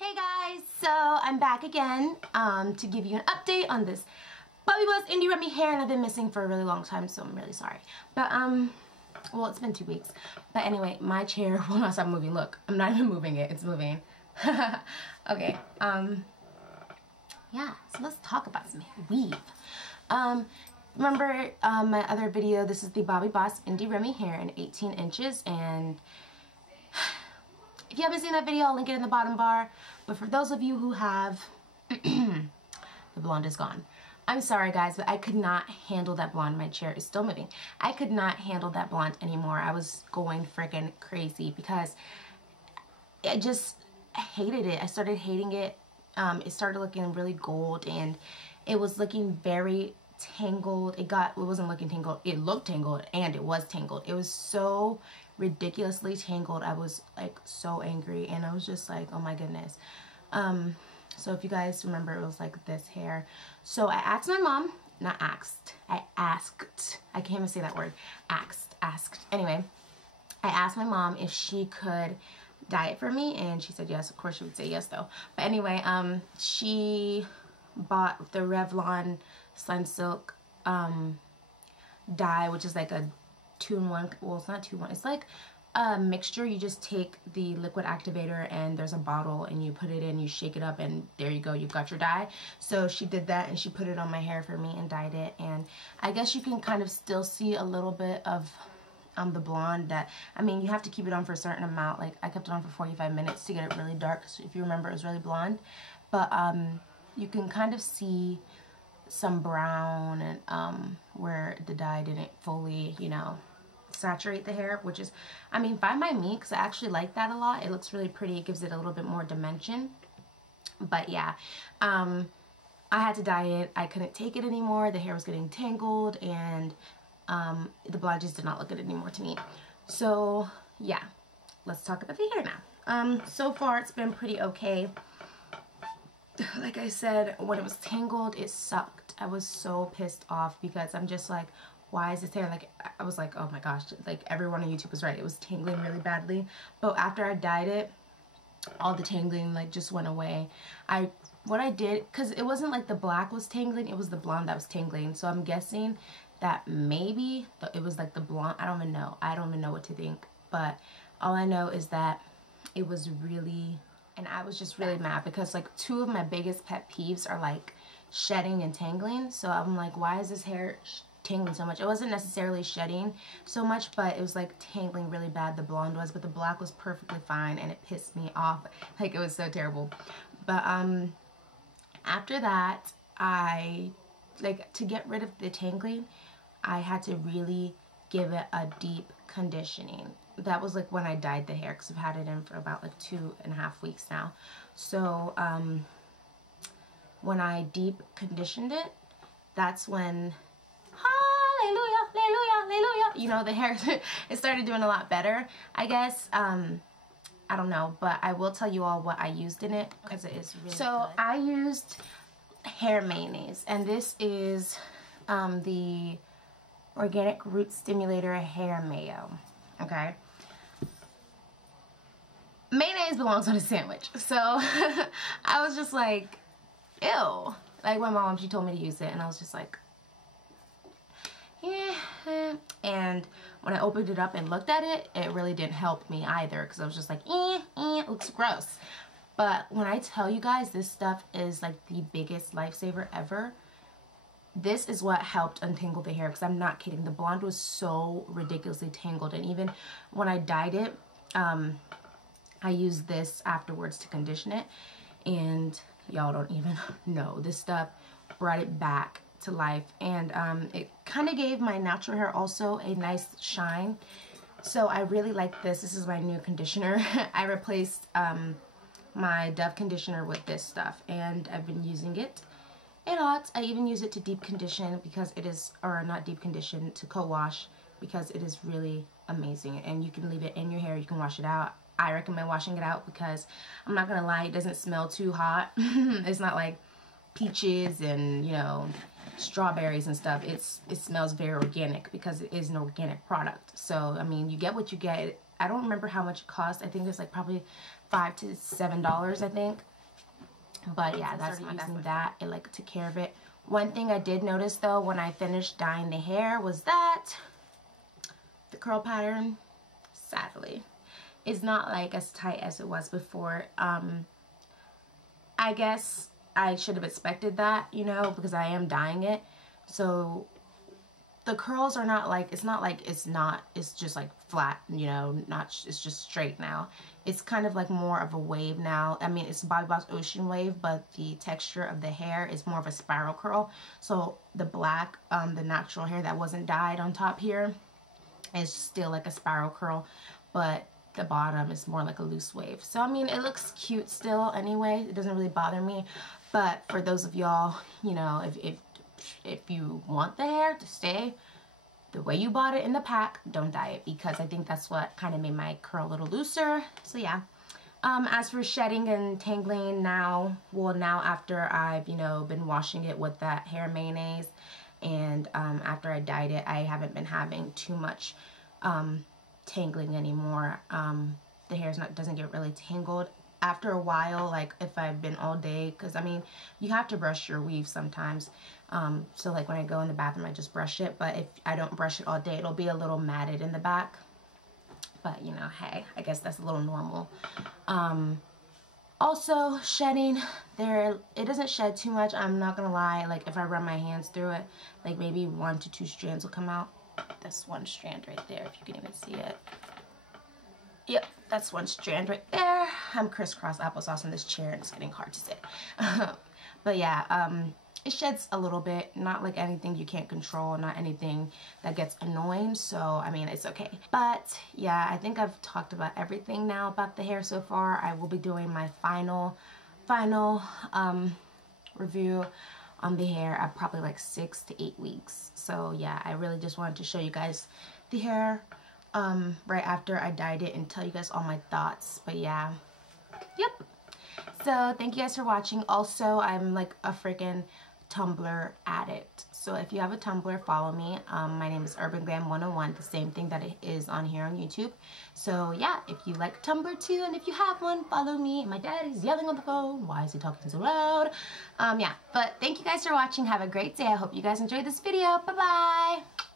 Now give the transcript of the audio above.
Hey guys, so I'm back again to give you an update on this Bobbi Indi Remi hair, and I've been missing for a really long time, so I'm really sorry. But well, it's been 2 weeks. But anyway, my chair will not stop moving. Look, I'm not even moving it, it's moving. Okay, yeah, so let's talk about some weave. Remember my other video, this is the Bobbi Boss Indi Remi hair in 18 inches, and if you haven't seen that video, I'll link it in the bottom bar. But for those of you who have, the blonde is gone. I'm sorry guys, but I could not handle that blonde. My chair is still moving. I could not handle that blonde anymore. I was going freaking crazy because I just hated it. I started hating it. It started looking really gold, and it was looking very tangled. It wasn't looking tangled. It looked tangled, and it was tangled. It was so ridiculously tangled. I was like so angry, and I was just like, oh my goodness. So if you guys remember, it was like this hair. So I asked my mom, not asked, I asked, I can't even say that word, asked. Anyway, I asked my mom if she could dye it for me, and she said yes. Of course she would say yes though. But anyway, she bought the Revlon Sunsilk dye, which is like a 2-in-1. Well, it's not 2-in-1. It's like a mixture. You just take the liquid activator, and there's a bottle, and you put it in, you shake it up, and there you go, you've got your dye. So she did that, and she put it on my hair for me and dyed it. And I guess you can kind of still see a little bit of the blonde. That, I mean, you have to keep it on for a certain amount. Like, I kept it on for 45 minutes to get it really dark. So if you remember, it was really blonde. But you can kind of see some brown, and where the dye didn't fully, you know, saturate the hair, which is, I mean, fine by me, because I actually like that a lot. It looks really pretty. It gives it a little bit more dimension. But yeah, I had to dye it. I couldn't take it anymore. The hair was getting tangled, and the blonde just did not look good anymore to me. So yeah, let's talk about the hair now. So far it's been pretty okay. Like I said, when it was tangled, it sucked. I was so pissed off because I'm just like, why is this hair, like, I was like, oh my gosh, like everyone on YouTube was right, it was tangling really badly. But after I dyed it, all the tangling like just went away. What I did, because it wasn't like the black was tangling, it was the blonde that was tangling. So I'm guessing that maybe it was like the blonde. I don't even know what to think. But all I know is that it was really, and I was just really mad because like 2 of my biggest pet peeves are like shedding and tangling. So I'm like, why is this hair tangling so much? It wasn't necessarily shedding so much, but it was like tangling really bad, the blonde was, but the black was perfectly fine, and it pissed me off. Like, it was so terrible. But after that, I, like, to get rid of the tangling, I had to really give it a deep conditioning. That was like when I dyed the hair, because I've had it in for about like 2.5 weeks now. So when I deep conditioned it, that's when, hallelujah, hallelujah, hallelujah, you know, the hair, it started doing a lot better, I guess. I don't know, but I will tell you all what I used in it, because it is really good. I used hair mayonnaise, and this is the Organic Root Stimulator Hair Mayo, okay? Mayonnaise belongs on a sandwich, so I was just like, ew. Like, my mom, she told me to use it, and I was just like, yeah. And when I opened it up and looked at it, it really didn't help me either, because I was just like, it looks gross. But when I tell you guys, this stuff is like the biggest lifesaver ever. This is what helped untangle the hair, because I'm not kidding. The blonde was so ridiculously tangled, and even when I dyed it, I used this afterwards to condition it, and y'all don't even know. This stuff brought it back to life, and it kind of gave my natural hair also a nice shine. So I really like this. This is my new conditioner. I replaced my Dove conditioner with this stuff, and I've been using it a lot. I even use it to deep condition, because it is, or not deep condition, to co-wash, because it is really amazing. And you can leave it in your hair, you can wash it out. I recommend washing it out, because I'm not gonna lie, it doesn't smell too hot. It's not like peaches and, you know, strawberries and stuff. It smells very organic, because it is an organic product. So I mean, you get what you get. I don't remember how much it cost. I think it was like probably $5 to $7, I think. But yeah, that's using that. It like took care of it. One thing I did notice though when I finished dyeing the hair was that the curl pattern, sadly, is not like as tight as it was before. I guess I should have expected that, you know, because I am dyeing it. So the curls are not like, it's just like flat, you know, it's just straight now. It's kind of like more of a wave now. I mean, it's Bobbi Boss Ocean Wave, but the texture of the hair is more of a spiral curl. So the black, the natural hair that wasn't dyed on top here is still like a spiral curl, but the bottom is more like a loose wave. So I mean, it looks cute still anyway. It doesn't really bother me. But for those of y'all, you know, if you want the hair to stay the way you bought it in the pack, don't dye it, because I think that's what kind of made my curl a little looser. So yeah. As for shedding and tangling now after I've, you know, been washing it with that hair mayonnaise, and after I dyed it, I haven't been having too much tangling anymore. The hair doesn't get really tangled after a while, like if I've been all day, because I mean, you have to brush your weave sometimes. So like when I go in the bathroom, I just brush it, but if I don't brush it all day, it'll be a little matted in the back. But you know, hey, I guess that's a little normal. Also, shedding, it doesn't shed too much, I'm not gonna lie. Like if I run my hands through it, like maybe 1 to 2 strands will come out. That's one strand right there, if you can even see it. Yep, that's one strand right there. I'm crisscross applesauce in this chair and it's getting hard to sit. But yeah, it sheds a little bit, not like anything you can't control, not anything that gets annoying, so I mean, it's okay. But yeah, I think I've talked about everything now about the hair so far. I will be doing my final review on the hair at probably like 6 to 8 weeks. So yeah, I really just wanted to show you guys the hair right after I dyed it and tell you guys all my thoughts. But yeah, yep. So thank you guys for watching. Also, I'm like a freaking Tumblr addict. So if you have a Tumblr, follow me. My name is Urban Glam 101, the same thing that it is on here on YouTube. So yeah, if you like Tumblr too, and if you have one, follow me. My dad is yelling on the phone. Why is he talking so loud? Yeah, but thank you guys for watching. Have a great day. I hope you guys enjoyed this video. Bye-bye.